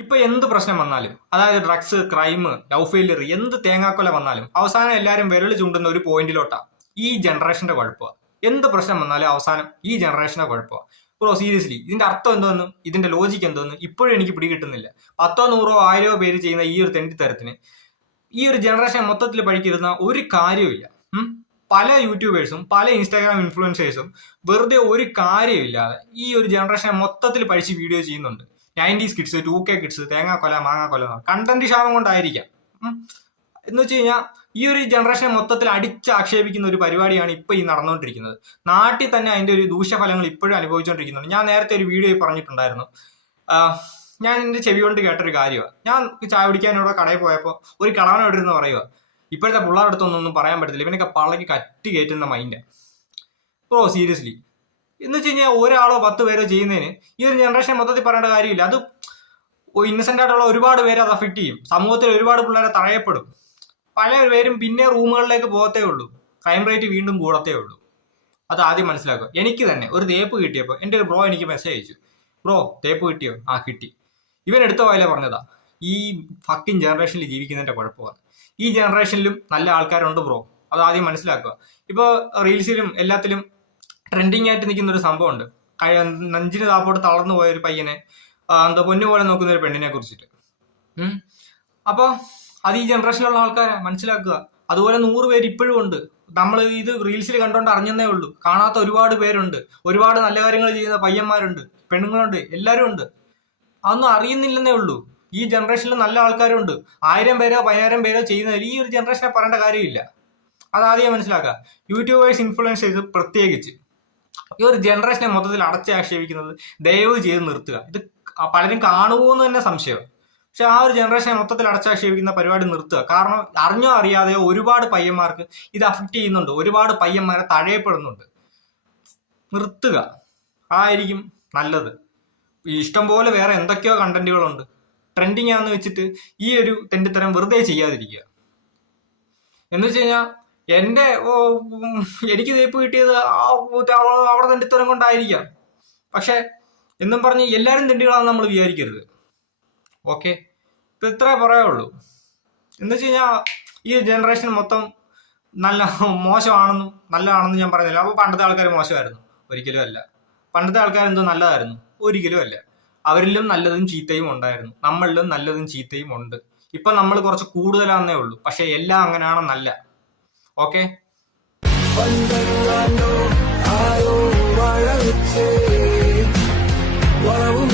ഇപ്പൊ എന്ത് പ്രശ്നം വന്നാലും, അതായത് ഡ്രഗ്സ്, ക്രൈം, ലവ് ഫെയിലിയർ, എന്ത് തേങ്ങാക്കൊല വന്നാലും അവസാനം എല്ലാവരും വിരൽ ചൂണ്ടുന്ന ഒരു പോയിന്റിലോട്ടാ ഈ ജനറേഷന്റെ കുഴപ്പമാണ്. എന്ത് പ്രശ്നം വന്നാലും അവസാനം ഈ ജനറേഷന്റെ കുഴപ്പമാണ്. ബ്രോ സീരിയസ്ലി ഇതിന്റെ അർത്ഥം എന്തോന്ന്, ഇതിന്റെ ലോജിക്ക് എന്തോന്ന് ഇപ്പോഴും എനിക്ക് പിടികിട്ടുന്നില്ല. 10, 100, 1000 പേര് ചെയ്യുന്ന ഈ ഒരു തെണ്ടിത്തരത്തിന് ഈ ഒരു ജനറേഷൻ മൊത്തത്തിൽ പഠിക്കുന്ന ഒരു കാര്യമില്ല. പല യൂട്യൂബേഴ്സും പല ഇൻസ്റ്റാഗ്രാം ഇൻഫ്ലുവൻസേഴ്സും വെറുതെ ഒരു കാര്യമില്ലാതെ ഈ ഒരു ജനറേഷൻ മൊത്തത്തിൽ പഠിച്ച് വീഡിയോ ചെയ്യുന്നുണ്ട്. 90s കിഡ്സ്, 2K കിഡ്സ്, തേങ്ങാക്കൊല, മാങ്ങാക്കൊല, കണ്ടന്റ് ക്ഷാമം കൊണ്ടായിരിക്കാം. എന്ന് വെച്ച് കഴിഞ്ഞാൽ ഈ ഒരു ജനറേഷനെ മൊത്തത്തിൽ അടിച്ചാക്ഷേപിക്കുന്ന ഒരു പരിപാടിയാണ് ഇപ്പൊ ഈ നടന്നുകൊണ്ടിരിക്കുന്നത്. നാട്ടിൽ തന്നെ അതിന്റെ ഒരു ദൂഷ്യഫലങ്ങൾ ഇപ്പോഴും അനുഭവിച്ചുകൊണ്ടിരിക്കുന്നുണ്ട്. ഞാൻ നേരത്തെ ഒരു വീഡിയോ പറഞ്ഞിട്ടുണ്ടായിരുന്നു. ഞാൻ എന്റെ ചെവി കൊണ്ട് കേട്ടൊരു കാര്യമാണ്. ഞാൻ ചായ കുടിക്കാനോടെ കടയിൽ പോയപ്പോൾ ഒരു കളവൻ എവിടെ ഇരുന്ന് പറയുക, ഇപ്പോഴത്തെ പിള്ളേരുടെ പറയാൻ പറ്റത്തില്ല, ഇവനൊക്കെ പള്ളക്ക് കറ്റി കയറ്റുന്ന മൈൻഡ്. ബ്രോ സീരിയസ്ലി എന്ന് വെച്ച് കഴിഞ്ഞാൽ ഒരാളോ 10 പേരോ ചെയ്യുന്നതിന് ഈ ഒരു ജനറേഷൻ മൊത്തത്തിൽ പറയേണ്ട കാര്യമില്ല. അത് ഇന്നസെന്റ് ആയിട്ടുള്ള ഒരുപാട് പേരെ അത് അഫക്ട് ചെയ്യും. സമൂഹത്തിൽ ഒരുപാട് പിള്ളേരെ തഴയപ്പെടും. പല പേരും പിന്നെ റൂമുകളിലേക്ക് പോകത്തേ ഉള്ളൂ. ക്രൈം റേറ്റ് വീണ്ടും കൂടത്തേ ഉള്ളൂ. അത് ആദ്യം മനസ്സിലാക്കുക. എനിക്ക് തന്നെ ഒരു തേപ്പ് കിട്ടിയപ്പോൾ എൻ്റെ ഒരു ബ്രോ എനിക്ക് മെസ്സേജ് അയച്ചു, ബ്രോ തേപ്പ് കിട്ടിയോ? ആ കിട്ടി. ഇവൻ എടുത്ത പോയാലേ പറഞ്ഞതാ, ഈ ഫക്കിങ് ജനറേഷനിൽ ജീവിക്കുന്നതിന്റെ കുഴപ്പമാണ്. ഈ ജനറേഷനിലും നല്ല ആൾക്കാരുണ്ട് ബ്രോ, അത് ആദ്യം മനസ്സിലാക്കുക. ഇപ്പോൾ റീൽസിലും എല്ലാത്തിലും ട്രെൻഡിങ് ആയിട്ട് നിൽക്കുന്ന ഒരു സംഭവമുണ്ട്. നെഞ്ചിന് താപ്പോട്ട് തളർന്നു പോയ ഒരു പയ്യനെ എന്താ പൊന്നു പോലെ നോക്കുന്ന ഒരു പെണ്ണിനെ കുറിച്ചിട്ട്. അപ്പോൾ അത് ഈ ജനറേഷനിലുള്ള ആൾക്കാരെ മനസ്സിലാക്കുക. അതുപോലെ 100 പേര് ഇപ്പോഴും ഉണ്ട്. നമ്മൾ ഇത് റീൽസിൽ കണ്ടോണ്ട് അറിഞ്ഞതേ ഉള്ളൂ. കാണാത്ത ഒരുപാട് പേരുണ്ട്. ഒരുപാട് നല്ല കാര്യങ്ങൾ ചെയ്യുന്ന പയ്യന്മാരുണ്ട്, പെണ്ണുങ്ങളുണ്ട്, എല്ലാവരും ഉണ്ട്. അതൊന്നും അറിയുന്നില്ലെന്നേ ഉള്ളൂ. ഈ ജനറേഷനിൽ നല്ല ആൾക്കാരുണ്ട്. 1000 പേരോ 10,000 പേരോ ചെയ്യുന്നതിൽ ഈ ഒരു ജനറേഷനെ പറയേണ്ട കാര്യമില്ല. അതാദ്യം മനസ്സിലാക്കുക. യൂട്യൂബേഴ്സ്, ഇൻഫ്ലുവൻസേഴ്സ് പ്രത്യേകിച്ച് ഈ ഒരു ജനറേഷനെ മൊത്തത്തിൽ അടച്ചാക്ഷേപിക്കുന്നത് ദയവ് ചെയ്ത് നിർത്തുക. ഇത് പലരും കാണുമോന്ന് തന്നെ സംശയം. പക്ഷെ ആ ഒരു ജനറേഷനെ മൊത്തത്തിൽ അടച്ചാക്ഷേപിക്കുന്ന പരിപാടി നിർത്തുക. കാരണം അറിഞ്ഞോ അറിയാതെയോ ഒരുപാട് പയ്യന്മാർക്ക് ഇത് അഫക്ട് ചെയ്യുന്നുണ്ട്. ഒരുപാട് പയ്യന്മാരെ തഴയപ്പെടുന്നുണ്ട്. നിർത്തുക, ആയിരിക്കും നല്ലത്. ഇഷ്ടംപോലെ വേറെ എന്തൊക്കെയോ കണ്ടന്റുകളുണ്ട്. ട്രെൻഡിങ് ആണെന്ന് വെച്ചിട്ട് ഈ ഒരു തെണ്ടിത്തരം വെറുതെ ചെയ്യാതിരിക്കുക. എന്ന് വെച്ച് കഴിഞ്ഞാൽ എനിക്ക് തേപ്പ് കിട്ടിയത് അവിടെ തെണ്ടിത്തരം കൊണ്ടായിരിക്കാം. പക്ഷെ എന്നും പറഞ്ഞ് എല്ലാവരും തെണ്ടികളാണെന്ന് നമ്മൾ വിചാരിക്കരുത്. ഓക്കെ, ഇപ്പൊ ഇത്രേ പറയാനുള്ളൂ. എന്ന് വെച്ച് കഴിഞ്ഞാൽ ഈ ജനറേഷൻ മൊത്തം നല്ല മോശമാണെന്നും നല്ലതാണെന്നും ഞാൻ പറയുന്നില്ല. അപ്പോൾ പണ്ടത്തെ ആൾക്കാർ മോശമായിരുന്നു? ഒരിക്കലും അല്ല. പണ്ടത്തെ ആൾക്കാർ എന്തോ നല്ലതായിരുന്നു? ഒരിക്കലും അല്ല. അവരിലും നല്ലതും ചീത്തയും ഉണ്ടായിരുന്നു. നമ്മളിലും നല്ലതും ചീത്തയും ഉണ്ട്. ഇപ്പൊ നമ്മൾ കുറച്ച് കൂടുതലാണെന്നേ ഉള്ളൂ. പക്ഷെ എല്ലാം അങ്ങനെയാണെന്നല്ല. ഓക്കെ. വളവും